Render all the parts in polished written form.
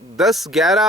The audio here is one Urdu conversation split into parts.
10-11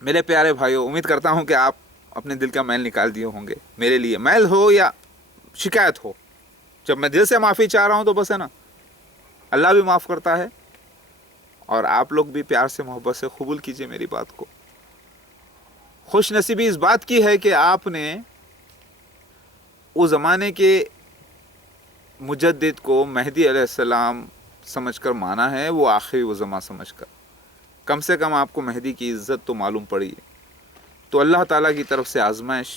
میرے پیارے بھائیوں، امید کرتا ہوں کہ آپ اپنے دل کا میل نکال دیے ہوں گے میرے لیے، میل ہو یا شکایت ہو. جب میں دل سے معافی چاہ رہا ہوں تو بس ہے نا، اللہ بھی معاف کرتا ہے، اور آپ لوگ بھی پیار سے محبت سے قبول کیجئے میری بات کو. خوش نصیبی اس بات کی ہے کہ آپ نے اس زمانے کے مجدد کو مہدی علیہ السلام سمجھ کر مانا ہے، وہ آخری وزما سمجھ کر. کم سے کم آپ کو مہدی کی عزت تو معلوم پڑی ہے. تو اللہ تعالیٰ کی طرف سے آزمائش،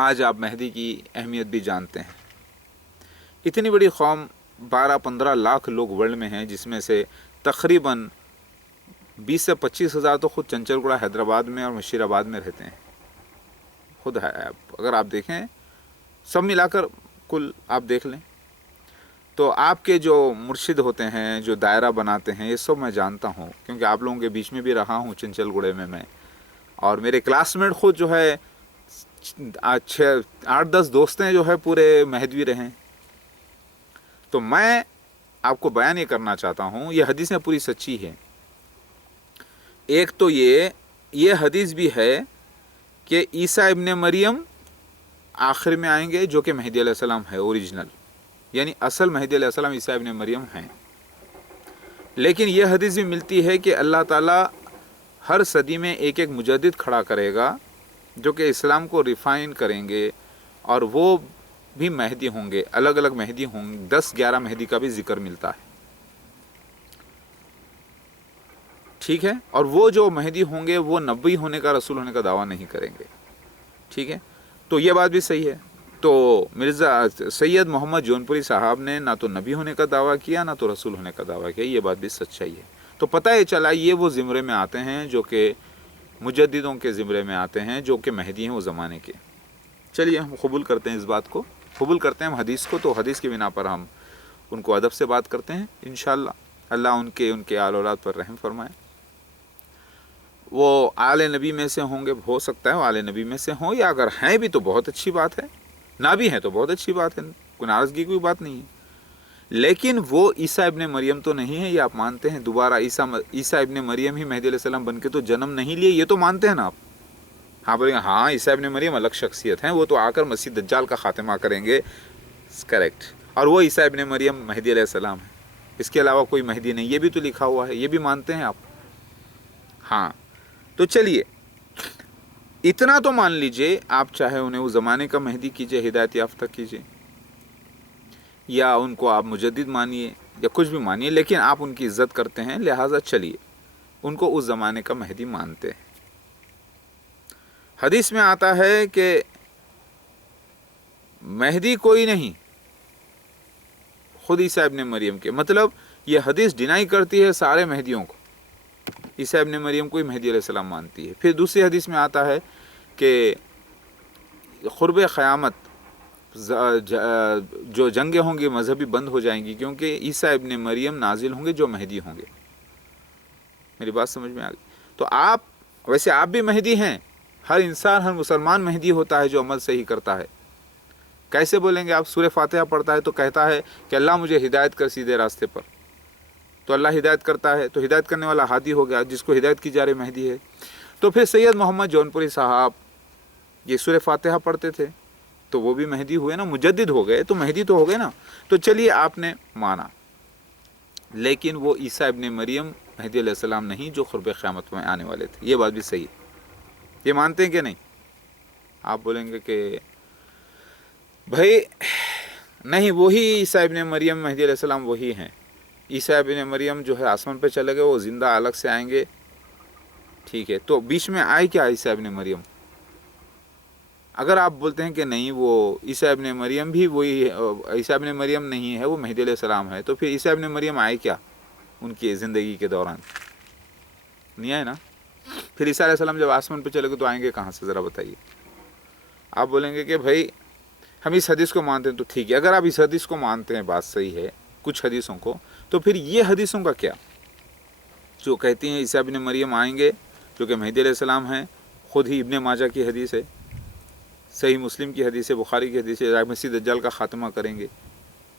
آج آپ مہدی کی اہمیت بھی جانتے ہیں. اتنی بڑی قوم، 12-15 لاکھ لوگ ورلڈ میں ہیں، جس میں سے تقریباً 20 سے 25 ہزار تو خود چنچل گڑا حیدرآباد میں اور مشیر آباد میں رہتے ہیں. خود ہے، اگر آپ دیکھیں سب ملا کر کل آپ دیکھ لیں تو آپ کے جو مرشد ہوتے ہیں، جو دائرہ بناتے ہیں، یہ سب میں جانتا ہوں، کیونکہ آپ لوگوں کے بیچ میں بھی رہا ہوں چنچل گڑے میں. اور میرے کلاس میٹ خود جو ہے 8-10 دوستیں جو ہے پورے مہدوی رہیں. تو میں آپ کو بیان یہ کرنا چاہتا ہوں، یہ حدیثیں پوری سچی ہیں. ایک تو یہ حدیث بھی ہے کہ عیسیٰ ابن مریم آخر میں آئیں گے، جو کہ مہدی علیہ السلام ہے اوریجنل، یعنی اصل مہدی علیہ السلام عیسیٰ ابن مریم ہیں. لیکن یہ حدیث بھی ملتی ہے کہ اللہ تعالیٰ ہر صدی میں ایک ایک مجدد کھڑا کرے گا جو کہ اسلام کو ریفائن کریں گے، اور وہ بھی مہدی ہوں گے، الگ الگ مہدی ہوں گے. 10-11 مہدی کا بھی ذکر ملتا ہے، ٹھیک ہے. اور وہ جو مہدی ہوں گے وہ نبی ہونے کا، رسول ہونے کا دعویٰ نہیں کریں گے، ٹھیک ہے. تو یہ بات بھی صحیح ہے. تو مرزا سید محمد جونپوری صاحب نے نہ تو نبی ہونے کا دعویٰ کیا، نہ تو رسول ہونے کا دعویٰ کیا. یہ بات بھی سچائی ہے. تو پتہ یہ چلا یہ وہ زمرے میں آتے ہیں جو کہ مجددوں کے زمرے میں آتے ہیں، جو کہ مہدی ہیں وہ زمانے کے. چلیے ہم قبول کرتے ہیں، اس بات کو قبول کرتے ہیں ہم حدیث کو. تو حدیث کی بنا پر ہم ان کو ادب سے بات کرتے ہیں انشاءاللہ. اللہ ان کے آل اولاد پر رحم فرمائے. وہ آل نبی میں سے ہوں گے، ہو سکتا ہے وہ آل نبی میں سے ہوں، یا اگر ہیں بھی تو بہت اچھی بات ہے، نہ بھی ہیں تو بہت اچھی بات ہے، کوئی ناراضگی کوئی بات نہیں ہے. لیکن وہ عیسیٰ ابن مریم تو نہیں ہے، یہ آپ مانتے ہیں. دوبارہ عیسیٰ ابن مریم ہی مہدی علیہ السلام بن کے تو جنم نہیں لیے، یہ تو مانتے ہیں نا آپ. ہاں بولیں گے ہاں عیسیٰ ابن مریم الگ شخصیت ہیں، وہ تو آ کر مسیح دجال کا خاتمہ کریں گے، کریکٹ. اور وہ عیسیٰ ابن مریم مہدی علیہ السلام ہے، اس کے علاوہ کوئی مہدی نہیں، یہ بھی تو لکھا ہوا ہے، یہ بھی مانتے ہیں آپ. ہاں تو چلیے اتنا تو مان لیجئے، آپ چاہے انہیں اس زمانے کا مہدی کیجئے، ہدایت یافتہ کیجئے، یا ان کو آپ مجدد مانیے یا کچھ بھی مانیے، لیکن آپ ان کی عزت کرتے ہیں، لہٰذا چلیے ان کو اس زمانے کا مہدی مانتے ہیں. حدیث میں آتا ہے کہ مہدی کوئی نہیں، خود عیسیٰ ابن مریم کے. مطلب یہ حدیث ڈینائی کرتی ہے سارے مہدیوں کو، عیسیٰ ابن مریم کو ہی مہدی علیہ السلام مانتی ہے. پھر دوسری حدیث میں آتا ہے کہ قرب قیامت جو جنگیں ہوں گی مذہبی بند ہو جائیں گی، کیونکہ عیسیٰ ابن مریم نازل ہوں گے جو مہدی ہوں گے. میری بات سمجھ میں آ گئی؟ تو آپ ویسے آپ بھی مہدی ہیں، ہر انسان، ہر مسلمان مہدی ہوتا ہے جو عمل صحیح کرتا ہے. کیسے بولیں گے آپ؟ سورہ فاتحہ پڑھتا ہے تو کہتا ہے کہ اللہ مجھے ہدایت کر سیدھے راستے پر، تو اللہ ہدایت کرتا ہے، تو ہدایت کرنے والا ہادی ہو گیا، جس کو ہدایت کی جا رہی مہدی ہے. تو پھر سید محمد جونپوری صاحب یہ سورہ فاتحہ پڑھتے تھے تو وہ بھی مہدی ہوئے نا، مجدد ہو گئے تو مہدی تو ہو گئے نا. تو چلیے آپ نے مانا، لیکن وہ عیسیٰ ابن مریم مہدی علیہ السلام نہیں جو قرب قیامت میں آنے والے تھے. یہ بات بھی صحیح ہے، یہ مانتے ہیں کہ نہیں؟ آپ بولیں گے کہ بھائی نہیں، وہی عیسیٰ ابن مریم مہدی علیہ السلام وہی ہیں. عیسیٰ ابن مریم جو ہے آسمان پہ چلے گئے، وہ زندہ الگ سے آئیں گے، ٹھیک ہے. تو بیچ میں آئے کیا عیسیٰ ابن مریم؟ اگر آپ بولتے ہیں کہ نہیں وہ عیسیٰ ابن مریم بھی وہی، عیسیٰ ابن مریم نہیں ہے، وہ مہدی علیہ السلام ہے، تو پھر عیسیٰ ابن مریم آئے کیا ان کی زندگی کے دوران؟ نہیں آئے نا. پھر عیسیٰ علیہ السلام جب آسمان پہ چلے گئے تو آئیں گے کہاں سے؟ ذرا بتائیے. آپ بولیں گے کہ بھائی ہم اس حدیث کو مانتے ہیں، تو ٹھیک ہے، اگر آپ اس حدیث کو مانتے ہیں بات صحیح ہے، کچھ حدیثوں کو، تو پھر یہ حدیثوں کا کیا جو کہتی ہیں عیسیٰ ابن مریم آئیں گے جو کہ مہدی علیہ السلام ہیں؟ خود ہی ابن ماجہ کی حدیث ہے، صحیح مسلم کی حدیث ہے، بخاری کی حدیث ہے، مسیح دجال کا خاتمہ کریں گے،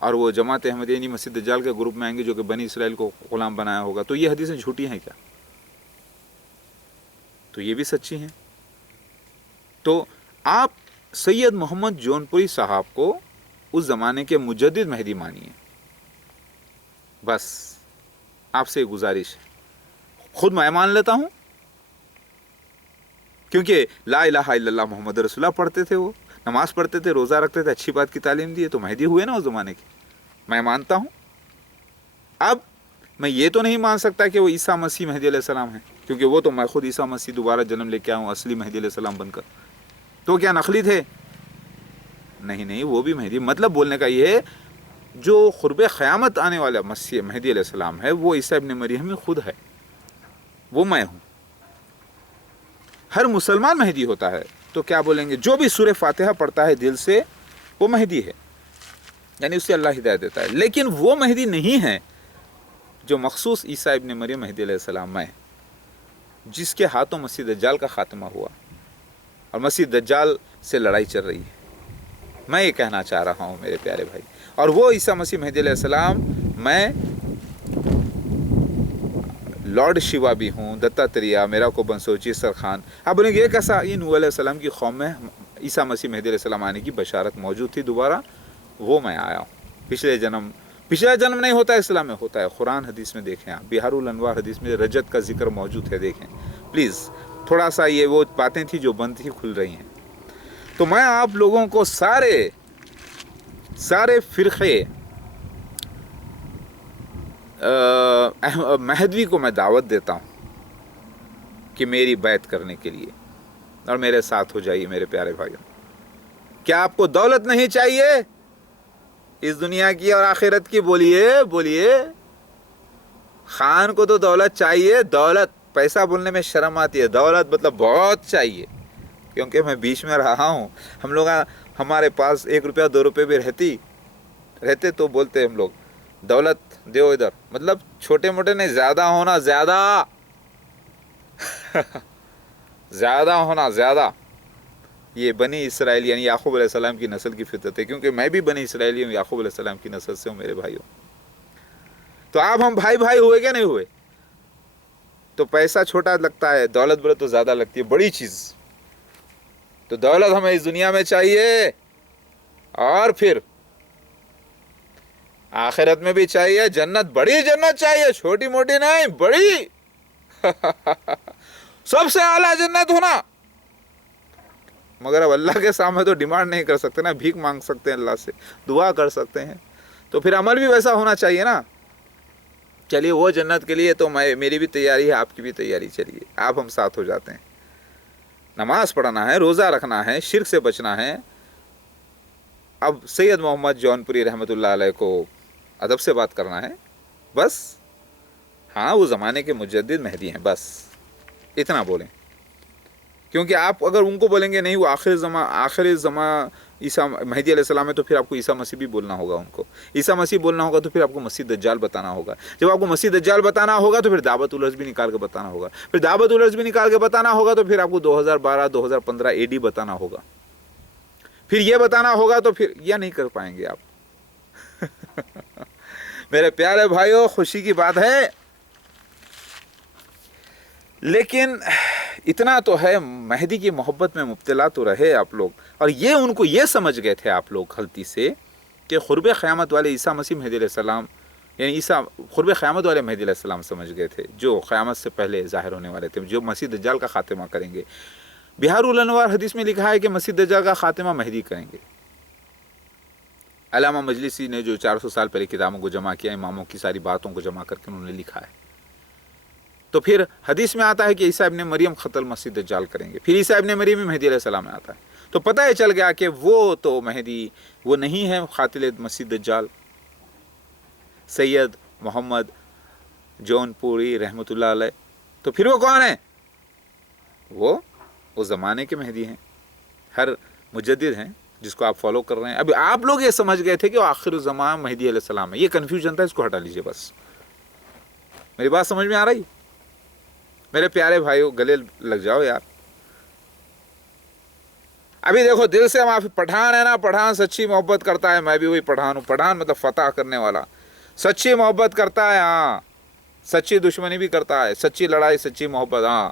اور وہ جماعت احمدیہ یعنی مسیح دجال کے گروپ میں آئیں گے جو کہ بنی اسرائیل کو غلام بنایا ہوگا. تو یہ حدیثیں جھوٹی ہیں کیا؟ تو یہ بھی سچی ہیں. تو آپ سید محمد جونپوری صاحب کو اس زمانے کے مجدد مہدی مانیے. بس آپ سے گزارش ہے. خود میں مان لیتا ہوں کیونکہ لا الہ الا اللہ محمد رسول اللہ پڑھتے تھے، وہ نماز پڑھتے تھے، روزہ رکھتے تھے، اچھی بات کی تعلیم دی ہے، تو مہدی ہوئے نا اس زمانے کے. میں مانتا ہوں. اب میں یہ تو نہیں مان سکتا کہ وہ عیسیٰ مسیح مہدی علیہ السلام ہیں، کیونکہ وہ تو میں خود عیسیٰ مسیح دوبارہ جنم لے کے آؤں اصلی مہدی علیہ السلام بن کر. تو کیا نقلی تھے؟ نہیں، وہ بھی مہدی. مطلب بولنے کا یہ ہے جو قرب قیامت آنے والا مسیح مہدی علیہ السلام ہے وہ عیسیٰ ابن مریم ہی خود ہے، وہ میں ہوں. ہر مسلمان مہدی ہوتا ہے. تو کیا بولیں گے؟ جو بھی سورہ فاتحہ پڑھتا ہے دل سے وہ مہدی ہے، یعنی اسے اللہ ہدایت دیتا ہے. لیکن وہ مہدی نہیں ہے جو مخصوص عیسیٰ ابن مریم مہدی علیہ السلام میں، جس کے ہاتھوں مسیح دجال کا خاتمہ ہوا اور مسیح دجال سے لڑائی چل رہی ہے. میں یہ کہنا چاہ رہا ہوں میرے پیارے بھائی. اور وہ عیسیٰ مسیح مہدی علیہ السلام میں لارڈ شیوا بھی ہوں، دتاتریہ، میرا کو بنسوچی سرخان. آپ بولیں گے یہ کیسا؟ یہ نوح علیہ السلام کی قوم میں عیسیٰ مسیح مہدی علیہ السلام آنے کی بشارت موجود تھی دوبارہ، وہ میں آیا ہوں. پچھلا جنم نہیں ہوتا ہے اسلام میں، ہوتا ہے. قرآن حدیث میں دیکھیں آپ، بہار الانوار حدیث میں رجت کا ذکر موجود ہے، دیکھیں پلیز. تھوڑا سا یہ وہ باتیں تھی جو بند تھی کھل رہی ہیں. تو میں آپ لوگوں کو سارے فرقے مہدوی کو میں دعوت دیتا ہوں کہ میری بیعت کرنے کے لیے اور میرے ساتھ ہو جائیے میرے پیارے بھائیوں. کیا آپ کو دولت نہیں چاہیے اس دنیا کی اور آخرت کی؟ بولیے. خان کو تو دولت چاہیے. دولت، پیسہ بولنے میں شرم آتی ہے، دولت مطلب بہت چاہیے. کیونکہ میں بیچ میں رہا ہوں. ہم لوگ، ہمارے پاس 1 روپیہ 2 روپے بھی رہتے تو بولتے ہم لوگ دولت دیو ادھر. مطلب چھوٹے موٹے نہیں، زیادہ ہونا، زیادہ ہونا. یہ بنی اسرائیل یعنی یعقوب علیہ السلام کی نسل کی فطرت ہے. کیونکہ میں بھی بنی اسرائیلی ہوں، یعقوب علیہ السلام کی نسل سے ہوں میرے بھائیوں. تو آپ ہم بھائی ہوئے کیا نہیں ہوئے؟ تو پیسہ چھوٹا لگتا ہے، دولت بولے تو زیادہ لگتی ہے، بڑی چیز. تو دولت ہمیں اس دنیا میں چاہیے اور پھر آخرت میں بھی چاہیے. جنت، بڑی جنت چاہیے، چھوٹی موٹی نہیں، بڑی. سب سے اعلیٰ جنت ہونا. مگر اب اللہ کے سامنے تو ڈیمانڈ نہیں کر سکتے نا، بھیک مانگ سکتے ہیں اللہ سے، دعا کر سکتے ہیں. تو پھر عمل بھی ویسا ہونا چاہیے نا. چلیے وہ جنت کے لیے تو میری بھی تیاری ہے، آپ کی بھی تیاری. چلیے آپ ہم ساتھ ہو جاتے ہیں. نماز پڑھنا ہے، روزہ رکھنا ہے، شرک سے بچنا ہے. اب سید محمد جونپوری رحمۃ اللہ علیہ کو ادب سے بات کرنا ہے بس. ہاں وہ زمانے کے مجدد مہدی ہیں، بس اتنا بولیں. کیونکہ آپ اگر ان کو بولیں گے نہیں وہ آخر زمان عیسیٰ مہدی علیہ السلام ہے، تو پھر آپ کو عیسیٰ مسیح بھی بولنا ہوگا. ان کو عیسیٰ مسیح بولنا ہوگا تو پھر آپ کو مسیح دجال بتانا ہوگا. جب آپ کو مسیح دجال بتانا ہوگا تو پھر دعوت الارض بھی نکال کے بتانا ہوگا. پھر دعوت الارض بھی نکال کے بتانا ہوگا تو پھر آپ کو 2012 2015 AD بتانا ہوگا. پھر یہ بتانا ہوگا تو پھر یہ نہیں کر پائیں گے آپ. میرے پیارے بھائیوں، خوشی کی بات ہے. لیکن اتنا تو ہے، مہدی کی محبت میں مبتلا تو رہے آپ لوگ. اور یہ ان کو یہ سمجھ گئے تھے آپ لوگ غلطی سے کہ قرب قیامت والے عیسیٰ مسیح مہدی علیہ السلام، یعنی عیسیٰ قرب قیامت والے مہدی علیہ السلام سمجھ گئے تھے، جو قیامت سے پہلے ظاہر ہونے والے تھے، جو مسیح دجال کا خاتمہ کریں گے. بہار الانوار حدیث میں لکھا ہے کہ مسیح دجال کا خاتمہ مہدی کریں گے. علامہ مجلسی نے جو 400 سال پہلے کتابوں کو جمع کیا، اماموں کی ساری باتوں کو جمع کر کے انہوں نے لکھا ہے. تو پھر حدیث میں آتا ہے کہ عیسیٰ ابن مریم قتل مسیح دجال کریں گے. پھر عیسیٰ ابن مریم مہدی علیہ السلام میں آتا ہے. تو پتہ ہی چل گیا کہ وہ تو مہدی وہ نہیں ہے قاتل مسیح دجال. سید محمد جونپوری رحمۃ اللہ علیہ. تو پھر وہ کون ہیں؟ وہ اس زمانے کے مہدی ہیں، ہر مجدد ہیں جس کو آپ فالو کر رہے ہیں. ابھی آپ لوگ یہ سمجھ گئے تھے کہ وہ آخر الزمان مہدی علیہ السلام ہے. یہ کنفیوژن تھا، اس کو ہٹا لیجئے بس. میری بات سمجھ میں آ رہی؟ میرے پیارے بھائیوں، گلے لگ جاؤ یار. ابھی دیکھو دل سے معافی. پٹھان ہے نا، پٹھان سچی محبت کرتا ہے. میں بھی وہی پٹھان ہوں. پٹھان مطلب فتح کرنے والا. سچی محبت کرتا ہے، ہاں. سچی دشمنی بھی کرتا ہے، سچی لڑائی، سچی محبت. ہاں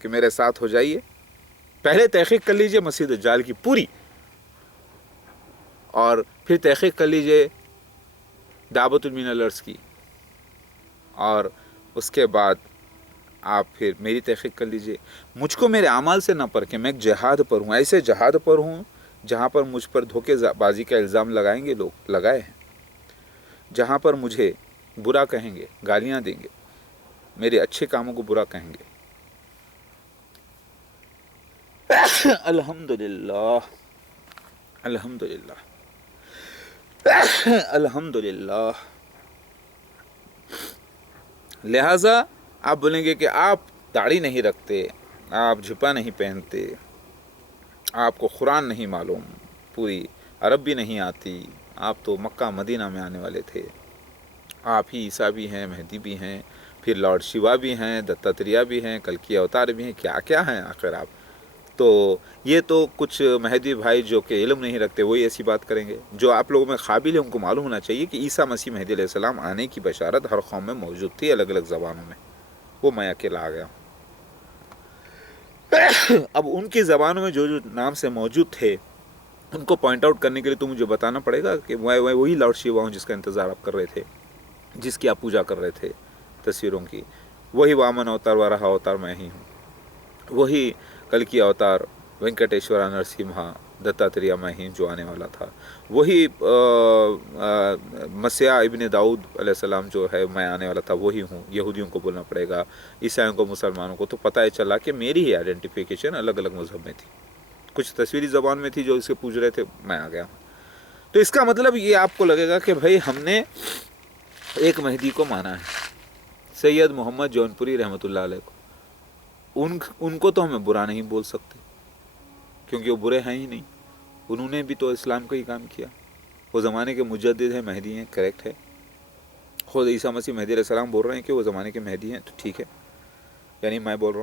کہ میرے ساتھ ہو جائیے. پہلے تحقیق کر لیجئے مسیح دجال کی پوری, اور پھر تحقیق کر لیجئے دعوت المینلرز کی, اور اس کے بعد آپ پھر میری تحقیق کر لیجئے. مجھ کو میرے اعمال سے نہ پرکھیں, میں ایک جہاد پر ہوں, ایسے جہاد پر ہوں جہاں پر مجھ پر دھوکے بازی کا الزام لگائیں گے لوگ, لگائے ہیں, جہاں پر مجھے برا کہیں گے, گالیاں دیں گے, میرے اچھے کاموں کو برا کہیں گے. الحمدللہ الحمدللہ الحمدللہ. لہٰذا آپ بولیں گے کہ آپ داڑھی نہیں رکھتے, آپ جھپا نہیں پہنتے, آپ کو قرآن نہیں معلوم, پوری عربی نہیں آتی, آپ تو مکہ مدینہ میں آنے والے تھے, آپ ہی عیسیٰ بھی ہیں, مہدی بھی ہیں, پھر لارڈ شیوا بھی ہیں, دتاتریہ بھی ہیں, کلکی اوتار بھی ہیں, کیا کیا ہیں آخر آپ. تو یہ تو کچھ مہدی بھائی جو کہ علم نہیں رکھتے وہی ایسی بات کریں گے. جو آپ لوگوں میں قابل ہے ان کو معلوم ہونا چاہیے کہ عیسیٰ مسیح مہدی علیہ السلام آنے کی بشارت ہر قوم میں موجود تھی, الگ الگ زبانوں میں, وہ میں اکیلا آ گیا ہوں. اب ان کی زبانوں میں جو جو نام سے موجود تھے ان کو پوائنٹ آؤٹ کرنے کے لیے تو مجھے بتانا پڑے گا کہ میں وہی لارڈ شیوا ہوں جس کا انتظار آپ کر رہے تھے, جس کی آپ پوجا کر رہے تھے تصویروں کی. وہی وامن اوتار وراہ اوتار میں ہی ہوں, وہی کلکی اوتار وینکٹیشورا نرسمہا دتاتریہ میں ہی جو آنے والا تھا. وہی مسیح ابن داؤد علیہ السلام جو ہے میں آنے والا تھا وہی ہوں. یہودیوں کو بولنا پڑے گا, عیسائیوں کو, مسلمانوں کو. تو پتہ ہی چلا کہ میری ہی آئیڈینٹیفیکیشن الگ الگ مذہب میں تھی, کچھ تصویری زبان میں تھی جو اسے پوچھ رہے تھے, میں آ گیا ہوں. تو اس کا مطلب یہ آپ کو لگے گا کہ بھائی ہم نے ایک مہدی کو مانا ہے, سید محمد جونپوری رحمۃ اللہ علیہ کو. ان کو تو ہمیں برا نہیں بول سکتے کیونکہ وہ برے ہیں ہی نہیں. انہوں نے بھی تو اسلام کا ہی کام کیا, وہ زمانے کے مجدد ہیں, مہدی ہیں, کریکٹ ہے. خود عیسیٰ مسیح مہدی علیہ السلام بول رہے ہیں کہ وہ زمانے کے مہدی ہیں, تو ٹھیک ہے. یعنی میں بول رہا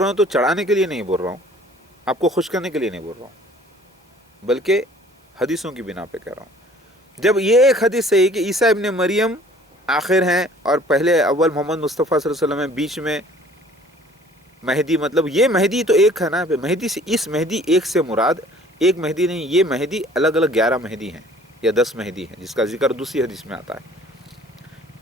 ہوں تو چڑھانے کے لیے نہیں بول رہا ہوں, آپ کو خوش کرنے کے لیے نہیں بول رہا ہوں, بلکہ حدیثوں کی بنا پہ کہہ رہا ہوں. جب یہ ایک حدیث صحیح کہ عیسیٰ ابن مریم آخر ہیں اور پہلے اول محمد مصطفیٰ صلی اللہ علیہ وسلم ہیں, بیچ میں مہدی, مطلب یہ مہدی تو ایک ہے نا. مہدی سے, اس مہدی ایک سے مراد ایک مہدی نہیں, یہ مہدی الگ الگ 11 مہدی ہیں یا 10 مہدی ہیں جس کا ذکر دوسری حدیث میں آتا ہے.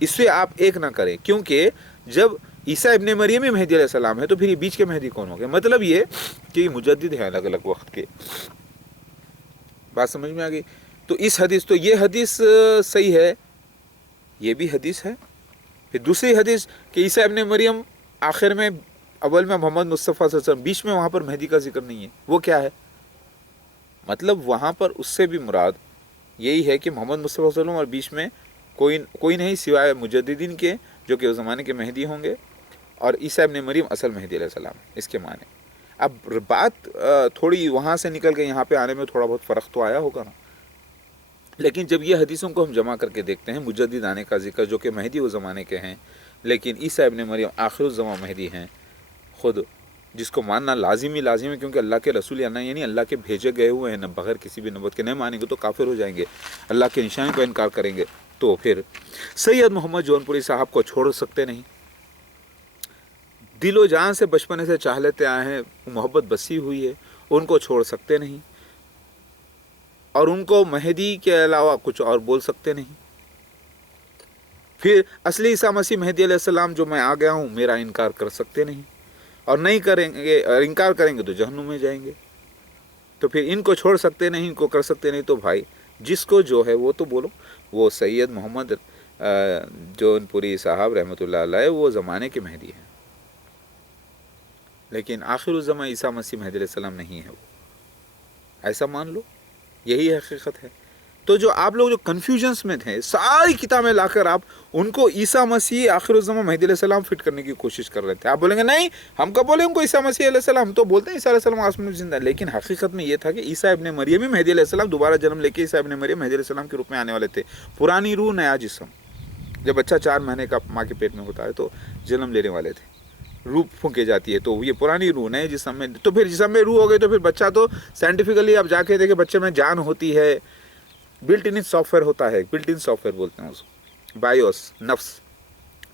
اس سے آپ ایک نہ کریں, کیونکہ جب عیسیٰ ابن مریم ہی مہدی علیہ السلام ہے تو پھر یہ بیچ کے مہدی کون ہو گئے؟ مطلب یہ کہ یہ مجدد ہیں الگ الگ وقت کے. بات سمجھ میں آ گئی؟ تو اس حدیث, تو یہ حدیث صحیح ہے, یہ بھی حدیث ہے. پھر دوسری حدیث کہ عیسیٰ ابن مریم آخر میں, اول میں محمد مصطفیٰ صلی اللہ علیہ وسلم, بیچ میں وہاں پر مہدی کا ذکر نہیں ہے. وہ کیا ہے؟ مطلب وہاں پر اس سے بھی مراد یہی ہے کہ محمد مصطفیٰ صلی اللہ علیہ وسلم اور بیچ میں کوئی نہیں سوائے مجددین کے جو کہ اس زمانے کے مہدی ہوں گے, اور عیسیٰ ابن مریم اصل مہدی علیہ السلام. اس کے معنی اب بات تھوڑی وہاں سے نکل کے یہاں پہ آنے میں تھوڑا بہت فرق تو آیا ہوگا نا. لیکن جب یہ حدیثوں کو ہم جمع کر کے دیکھتے ہیں, مجدد آنے کا ذکر جو کہ مہدی اس زمانے کے ہیں, لیکن عیسیٰ ابن مریم آخر الزمان مہدی ہیں خود, جس کو ماننا لازمی ہے کیونکہ اللہ کے رسول یعنی اللہ کے بھیجے گئے ہوئے ہیں, نہ بغیر کسی بھی نبوت کے. نہیں مانیں گے تو کافر ہو جائیں گے, اللہ کے نشانی کو انکار کریں گے. تو پھر سید محمد جونپوری صاحب کو چھوڑ سکتے نہیں, دل و جان سے بچپنے سے چاہ لیتے آئے ہیں, محبت بسی ہوئی ہے, ان کو چھوڑ سکتے نہیں, اور ان کو مہدی کے علاوہ کچھ اور بول سکتے نہیں. پھر اصلی عیسیٰ مسیح مہدی علیہ السلام جو میں آ گیا ہوں میرا انکار کر سکتے نہیں, اور نہیں کریں گے, اور انکار کریں گے تو جہنم میں جائیں گے. تو پھر ان کو چھوڑ سکتے نہیں, ان کو کر سکتے نہیں. تو بھائی جس کو جو ہے وہ تو بولو. وہ سید محمد جونپوری صاحب رحمۃ اللہ علیہ وہ زمانے کے مہدی ہیں, لیکن آخر الزمان عیسیٰ مسیح مہدی علیہ السلام نہیں ہے. وہ ایسا مان لو, یہی حقیقت ہے. تو جو آپ لوگ جو کنفیوژنس میں تھے, ساری کتابیں لا کر آپ ان کو عیسیٰ مسیح آخر الزمان مہدی علیہ السلام فٹ کرنے کی کوشش کر رہے تھے. آپ بولیں گے نہیں, ہم کب بولیں ان کو عیسیٰ مسیح علیہ السلام, ہم تو بولتے ہیں عیسیٰ علیہ السلام آسمان میں زندہ. لیکن حقیقت میں یہ تھا کہ عیسیٰ ابن مریم ہی مہدی علیہ السلام دوبارہ جنم لے کے عیسیٰ ابن مریم مہدی علیہ السلام کے روپ میں آنے والے تھے. پرانی روح نیا جسم, جب بچہ 4 مہینے کا ماں کے پیٹ میں ہوتا ہے تو جنم لینے والے تھے, روح پھونکے جاتی ہے, تو یہ پرانی روح نئے جسم میں. تو پھر جسم میں روح ہو گئی تو پھر بچہ تو سائنٹیفکلی آپ جا کے دیکھیں بچے میں جان ہوتی ہے, بلٹ ان سافٹ ویئر ہوتا ہے, بلٹ ان سافٹ ویئر بولتے ہیں اس کو, بایوس نفس.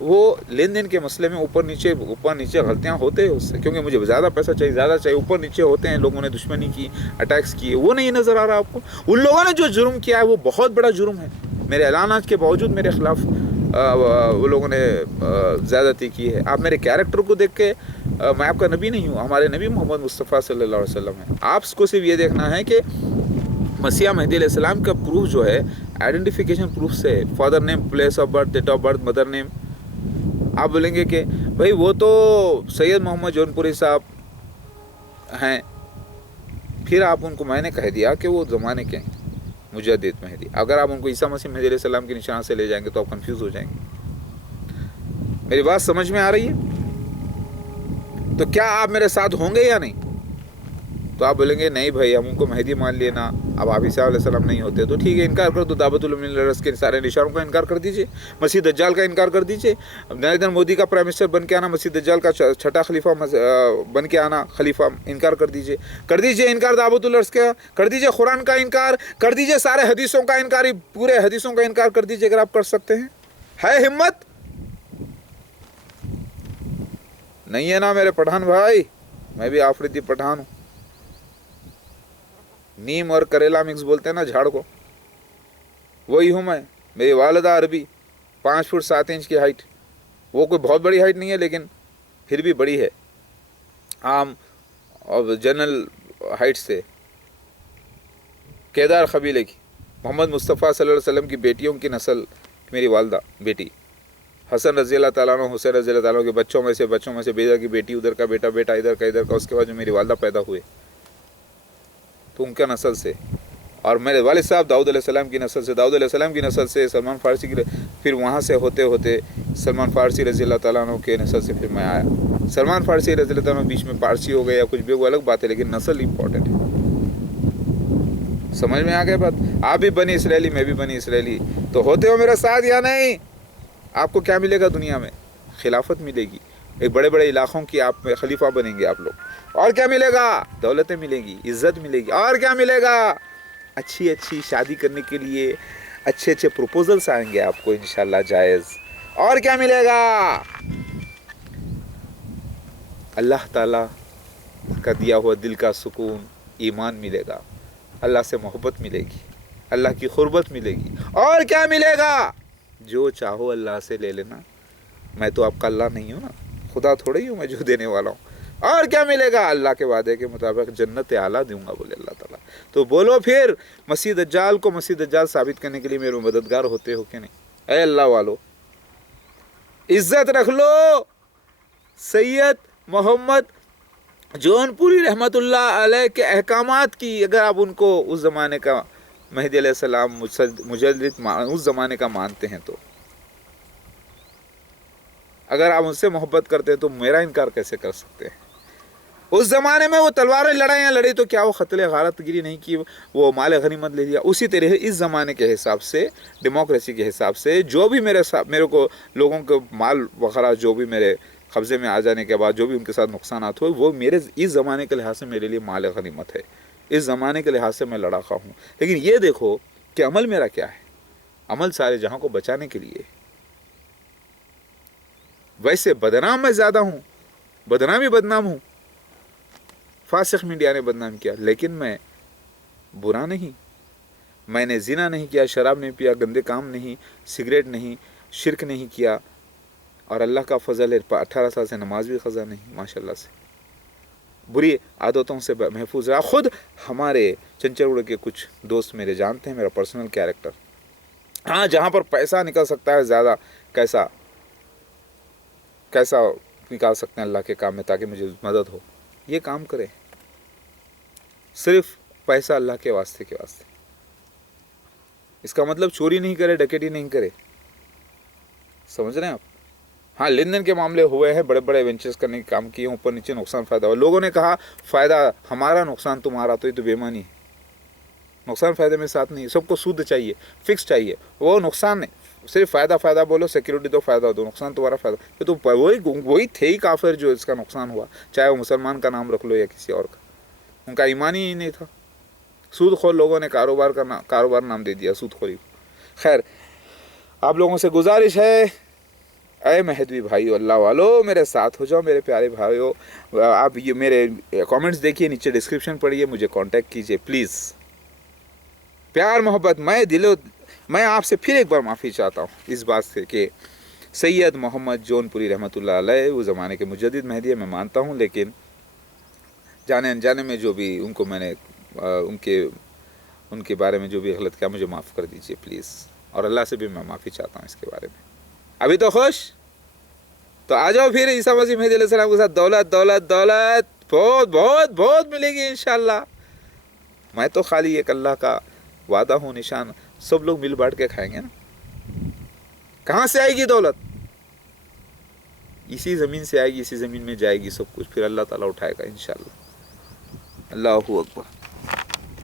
وہ لین دین کے مسئلے میں اوپر نیچے غلطیاں ہوتے ہیں اس سے، کیونکہ مجھے زیادہ پیسہ چاہیے، زیادہ چاہیے، اوپر نیچے ہوتے ہیں، لوگوں نے دشمنی کی، اٹیکس کیے، وہ نہیں نظر آ رہا آپ کو؟ ان لوگوں نے جو جرم کیا ہے وہ بہت بڑا جرم ہے، میرے اعلانات کے باوجود میرے خلاف وہ لوگوں نے زیادتی کی ہے۔ آپ میرے کیریکٹر کو دیکھ کے، میں آپ کا نبی نہیں ہوں، ہمارے نبی محمد مصطفیٰ صلی اللہ علیہ وسلم ہیں۔ آپ کو صرف یہ دیکھنا ہے کہ مسیح مہدی علیہ السلام کا پروف جو ہے آئیڈینٹیفیکیشن پروف سے، father name, place of birth, date of birth, mother name. آپ بولیں گے کہ بھائی وہ تو سید محمد جون پوری صاحب ہیں، پھر آپ ان کو، میں نے کہہ دیا کہ وہ زمانے کے ہیں، مجدد مہدی۔ اگر آپ ان کو عیسیٰ مسیح مہدی علیہ السلام کے نشان سے لے جائیں گے تو آپ کنفیوز ہو جائیں گے۔ میری بات سمجھ میں آ رہی ہے؟ تو کیا آپ میرے ساتھ ہوں گے یا نہیں؟ تو آپ بولیں گے نہیں بھائی، ہم ان کو مہدی مان لینا، اب آپ عیسیٰ علیہ السلام نہیں ہوتے، تو ٹھیک ہے، انکار کر دو، دعوت الرس کے سارے نشانوں کا انکار کر دیجئے، مسیح دجال کا انکار کر دیجئے، نریندر مودی کا پرائم منسٹر بن کے آنا، مسیح دجال کا چھٹا خلیفہ بن کے آنا، خلیفہ، انکار کر دیجئے انکار دعوت الرس کا، کر دیجئے قرآن کا انکار، کر دیجئے سارے حدیثوں کا انکار، پورے حدیثوں کا انکار کر دیجئے اگر آپ کر سکتے ہیں۔ ہے ہمت؟ نہیں ہے نا میرے پٹھان بھائی؟ میں بھی آفریدی پٹھان ہوں، نیم اور کریلا مکس بولتے ہیں نا جھاڑ کو، وہی ہوں میں۔ میری والدہ عربی، 5 فٹ 7 انچ کی ہائٹ، وہ کوئی بہت بڑی ہائٹ نہیں ہے لیکن پھر بھی بڑی ہے، عام اور جنرل ہائٹ سے، کیدار قبیلے کی، محمد مصطفیٰ صلی اللہ علیہ وسلم کی بیٹیوں کی نسل، میری والدہ بیٹی، حسن رضی اللہ تعالیٰ عنہ، حسین رضی اللہ تعالیٰ عنہ کے بچوں میں سے بیٹا کی بیٹی، ادھر کا بیٹا، ادھر کا، اس کے بعد جو میری والدہ پیدا ہوئے تو ان کا نسل سے، اور میرے والد صاحب داؤد علیہ السلام کی نسل سے، داؤد علیہ السلام کی نسل سے سلمان فارسی کی، پھر وہاں سے ہوتے ہوتے سلمان فارسی رضی اللہ تعالیٰ عنہ کے نسل سے پھر میں آیا۔ سلمان فارسی رضی اللہ تعالیٰ عنہ بیچ میں پارسی ہو گئے یا کچھ بھی، وہ الگ بات ہے، لیکن نسل امپورٹنٹ ہے۔ سمجھ میں آ گیا بات؟ آپ بھی بنی اسرائیلی، میں بھی بنی اسرائیلی، تو ہوتے ہو میرے ساتھ یا نہیں؟ آپ کو کیا ملے گا دنیا میں؟ خلافت ملے گی، ایک بڑے بڑے علاقوں کی آپ خلیفہ بنیں گے آپ لوگ، اور کیا ملے گا؟ دولتیں ملے گی، عزت ملے گی، اور کیا ملے گا؟ اچھی شادی کرنے کے لیے اچھے پروپوزلز آئیں گے آپ کو انشاءاللہ جائز، اور کیا ملے گا؟ اللہ تعالیٰ کا دیا ہوا دل کا سکون، ایمان ملے گا، اللہ سے محبت ملے گی، اللہ کی قربت ملے گی، اور کیا ملے گا؟ جو چاہو اللہ سے لے لینا، میں تو آپ کا اللہ نہیں ہوں نا، خدا تھوڑے ہی ہوں میں جو دینے والا ہوں۔ اور کیا ملے گا؟ اللہ کے وعدے کے مطابق جنت اعلیٰ دوں گا، بولے اللہ تعالیٰ۔ تو بولو پھر، مسیح دجال کو مسیح دجال ثابت کرنے کے لیے میرے مددگار ہوتے ہو کہ نہیں؟ اے اللہ والو، عزت رکھ لو سید محمد جون پوری رحمت اللہ علیہ کے احکامات کی، اگر آپ ان کو اس زمانے کا مہدی علیہ السلام مجدد اس زمانے کا مانتے ہیں تو، اگر آپ ان سے محبت کرتے ہیں تو میرا انکار کیسے کر سکتے ہیں؟ اس زمانے میں وہ تلواریں لڑائیاں لڑی تو کیا وہ قتل غارت گیری نہیں کی، وہ مال غنیمت لے لیا؟ اسی طرح اس زمانے کے حساب سے، ڈیموکریسی کے حساب سے، جو بھی میرے کو لوگوں کو مال وغیرہ جو بھی میرے قبضے میں آ جانے کے بعد جو بھی ان کے ساتھ نقصانات ہوئے، وہ میرے اس زمانے کے لحاظ سے میرے لیے مال غنیمت ہے، اس زمانے کے لحاظ سے میں لڑاکا ہوں۔ لیکن یہ دیکھو کہ عمل میرا کیا ہے، عمل سارے جہاں کو بچانے کے لیے۔ ویسے بدنام میں زیادہ ہوں، بدنام ہوں، فاسق میڈیا نے بدنام کیا، لیکن میں برا نہیں، میں نے زنا نہیں کیا، شراب نہیں پیا، گندے کام نہیں، سگریٹ نہیں، شرک نہیں کیا، اور اللہ کا فضل ہے 18 سال سے نماز بھی قضا نہیں، ماشاءاللہ سے بری عادتوں سے محفوظ رہا۔ خود ہمارے چنچروڑ کے کچھ دوست میرے جانتے ہیں میرا پرسنل کیریکٹر، ہاں جہاں پر پیسہ نکل سکتا ہے زیادہ، کیسا نکال سکتے ہیں اللہ کے کام میں تاکہ مجھے مدد ہو، یہ کام کرے، صرف پیسہ اللہ کے واسطے اس کا مطلب چوری نہیں کرے، ڈکیٹی نہیں کرے، سمجھ رہے ہیں آپ؟ ہاں لین دین کے معاملے ہوئے ہیں، بڑے بڑے وینچرز کرنے کے کام کیے، اوپر نیچے نقصان فائدہ ہوا، لوگوں نے کہا فائدہ ہمارا نقصان تمہارا، تو یہ تو بے ایمانی ہے، نقصان فائدے میں ساتھ نہیں، سب کو سود چاہیے، فکس چاہیے، وہ نقصان نہیں، صرف فائدہ بولو، سیکیورٹی دو، فائدہ دو، نقصان تمہارا فائدہ، یہ تو وہی تھے ہی کافر جو اس کا نقصان ہوا، چاہے وہ مسلمان کا نام رکھ لو یا کسی اور کا، ان کا ایمان ہی نہیں تھا، سود خور لوگوں نے کاروبار نام دے دیا سود خوری کو۔ خیر، آپ لوگوں سے گزارش ہے اے مہدوی بھائیو، اللہ والو میرے ساتھ ہو جاؤ، میرے پیارے بھائیو. آپ یہ میرے کامنٹس دیکھیے، نیچے ڈسکرپشن پڑھیے، مجھے کانٹیکٹ کیجیے پلیز. پیار محبت، میں آپ سے پھر ایک بار معافی چاہتا ہوں اس بات سے کہ سید محمد جون پوری رحمۃ اللہ علیہ وہ زمانے کے مجدد مہدی ہے، میں مانتا ہوں، لیکن جانے انجانے میں جو بھی ان کو میں نے ان کے بارے میں جو بھی غلط کیا، مجھے معاف کر دیجیے پلیز. اور اللہ سے بھی میں معافی چاہتا ہوں اس کے بارے میں. ابھی تو خوش تو آ جاؤ پھر عیسیٰ مسیح مہدی علیہ السلام کے ساتھ دولت دولت دولت بہت بہت بہت ملے گی انشاءاللہ. میں تو خالی ایک اللہ کا وعدہ ہوں، نشان. سب لوگ مل بانٹ کے کھائیں گے نا. کہاں سے آئے گی دولت؟ اسی زمین سے آئے گی، اسی زمین میں جائے گی سب کچھ، پھر اللہ تعالیٰ اٹھائے گا انشاءاللہ. اللہ اکبر.